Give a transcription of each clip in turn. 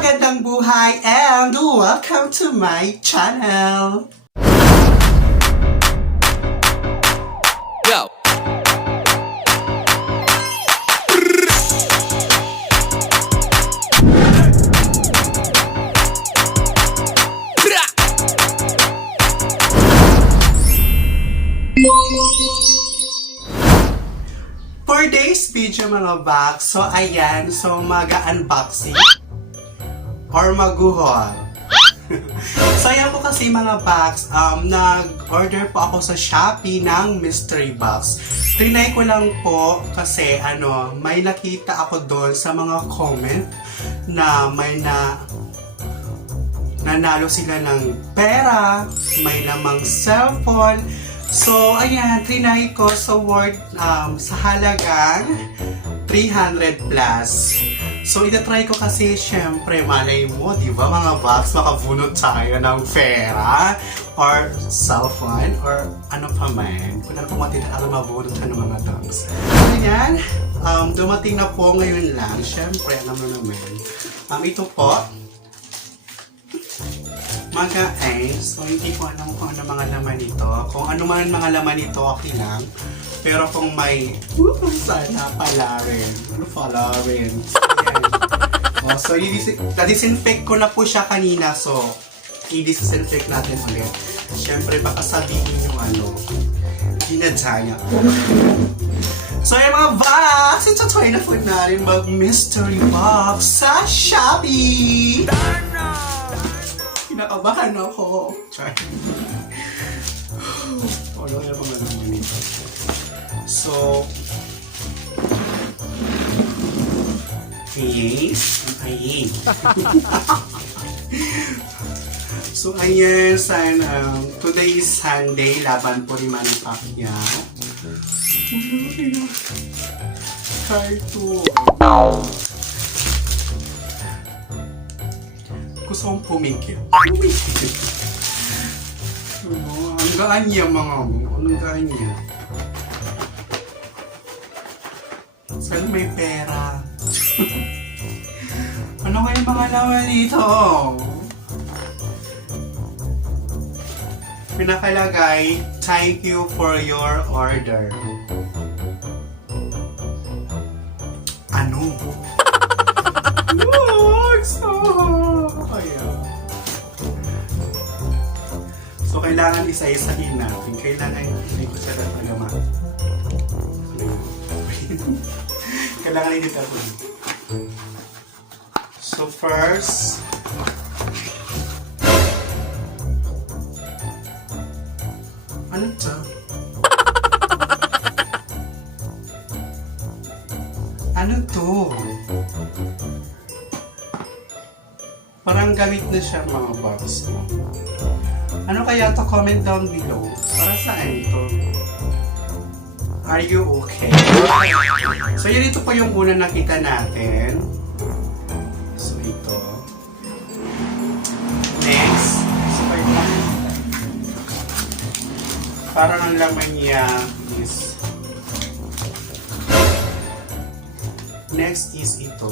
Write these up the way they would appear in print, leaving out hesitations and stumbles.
magandang buhay and welcome to my channel! Go! For today's video mga box, so ayan, so mag-unboxing or mag-haul. So ayan po kasi mga box, nag-order po ako sa Shopee ng mystery box. Trinay ko lang po kasi may nakita ako doon sa mga comment na may nanalo sila ng pera, may namang cellphone. So, ayan, trinay ko sa worth sa halagang 300 plus. So, itatry ko kasi, syempre, malay mo, di ba mga box, makabunot tayo ng pera or cellphone or ano pa man. Kung ano pa matitala mabunot siya ng mga dogs. Ayan, dumating na po ngayon lang. Syempre, alam mo naman. Ito po, so hindi ko alam kung ano mga laman nito. Kung ano man mga laman nito, okay lang. Pero kung may, sana pala rin. Ano pala rin? So, na-disinfect ko na po siya kanina. So, i-disinfect natin ulit. Siyempre, baka sabihin yung dinadaya. So, yung mga box, ito try na po natin mag-mystery box sa Shopee! Kinakabahan ako. Try. Ano kaya pa malaman nito? So, yes. Ayan. So, ayan. Today is Sunday. Laban po ni Manny Pacquiao. Cartoon. Gusto kong pumikit. Ang gaan niya mga mo. Anong gaan niya? Saan may pera? Ano kayo mga laman dito? Pinakalagay, thank you for your order. Ano? So, kailangan isa-isahin natin. Kailangan hindi ko siya talaga kailangan hindi ako. So, first, ano to? Ano to? Parang gamit na siya mga box. Ano kaya to? Comment down below. Para saan to? Are you okay? So yun, ito po yung una nakita natin. So ito. Next. So ito. Parang ang laman niya is next is ito.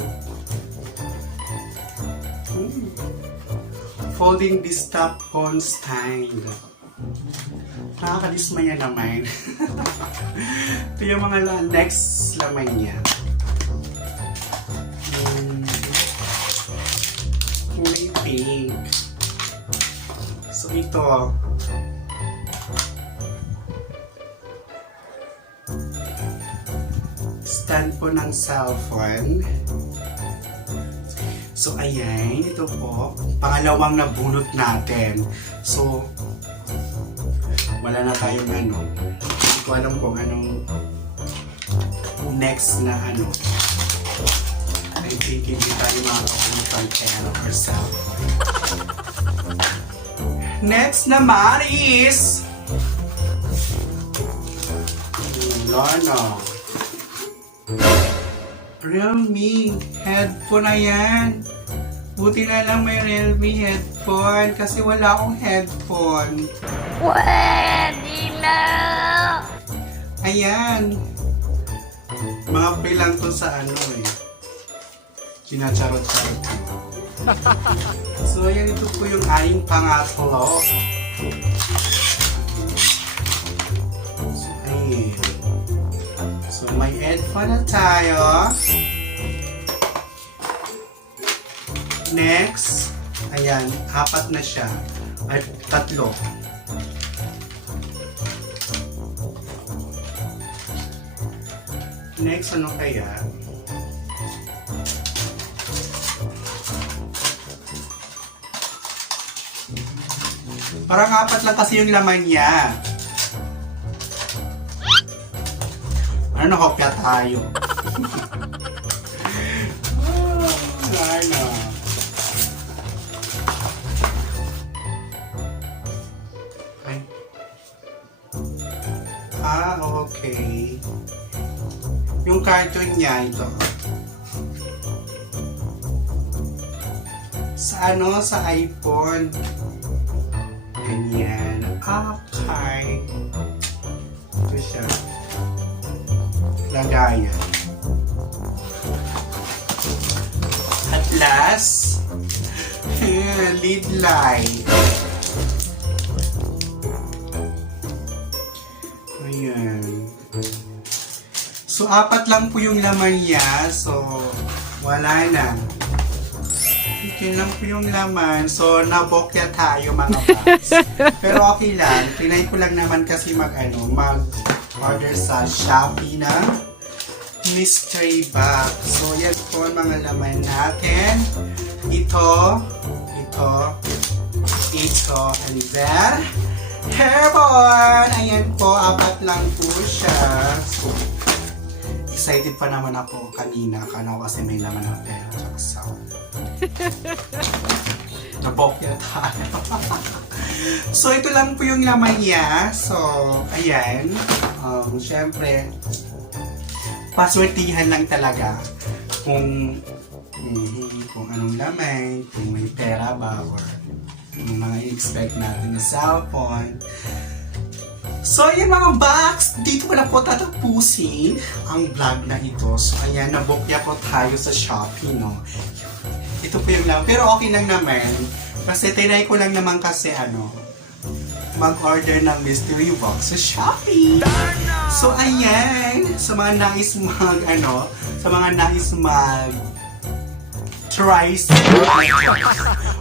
Folding this top on stand. Nakakadismaya naman. Ito yung mga next laman niya. Kulay pink. So ito. Stand po ng cellphone. So, ayan, ito po, pangalawang nabunot natin. So, wala na tayong hindi ko alam kung anong next na I think hindi tayo makakabunot ng pera or cellphone. Next naman is Realme headphone na yan. Buti na lang may Realme headphone kasi wala akong headphone. Pwede na! Ayan. Mga free lang to sa Sinacharot-charot. So, ayan, ito po yung aking pangatlo. So, ayan. So, may headphone na tayo. Next, ayan, 4 na siya. Ay, 3. Next, ano kaya? Parang 4 lang kasi yung laman niya. Ano, nakopya tayo? Ano? Ay. Okay. Yung carton niya, ito. Sa iPhone. Ganyan. Okay. Ito siya. Lagayan. At last, lead light. Ayan. So, 4 lang po yung laman niya. So, wala na. Okay lang po yung laman. So, nabokya tayo mga box. Pero okay lang. Trinay ko lang naman kasi mag-order sa Shopee na mystery box. So, yan po ang mga laman natin. Ito, and then, Hairbon! Ayan po, 4 lang po siya. So, excited pa naman ako kanina. Akala ko kasi may laman ng pera. Tsaka sound. Nabokya tayo. So, ito lang po yung laman niya. So, ayan. Siyempre, paswertihan lang talaga kung anong laman, kung may pera ba, or yung mga i-expect natin na cellphone. So, ayan mga box, dito ko na po tatapusin ang vlog na ito. So, ayan, nabokya po tayo sa Shopee, no? Ito po yung lang. Pero okay lang naman. Kasi tinry ko lang naman kasi mag-order ng mystery box sa Shopee. So, ayan. Sa mga nais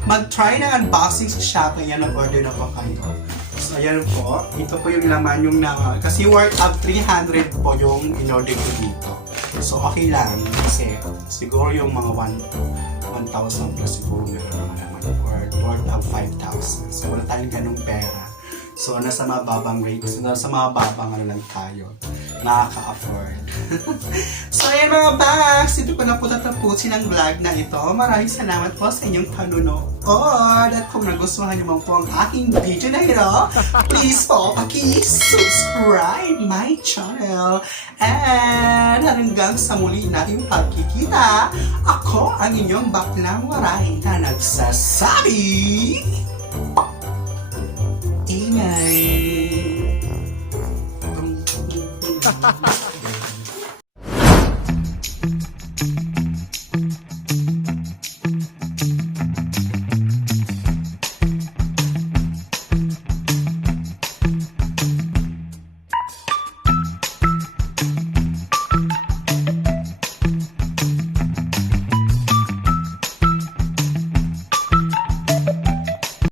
mag-try ng unboxing sa Shopee. Ayan, nag-order na po kayo. So, ayan po. Ito po yung laman yung kasi worth of 300 po yung in-order ko dito. So, okay lang. Kasi siguro yung mga 1,000 plus siguro meron naman worth of 5,000. So, wala tayong ganung pera. So, nasa mababang rates, nasa mababang lang tayo. Nakaka-afford. So, ayan mga bags, ito ko na po tatapusin ang vlog na ito. Maraming salamat po sa inyong panunood. At kung nagustuhan niyo man po ang aking video na ito, please po, paki-subscribe my channel. And hanggang sa muli nating pagkikita, ako ang inyong Baklang Waray na nagsasabi, ingay.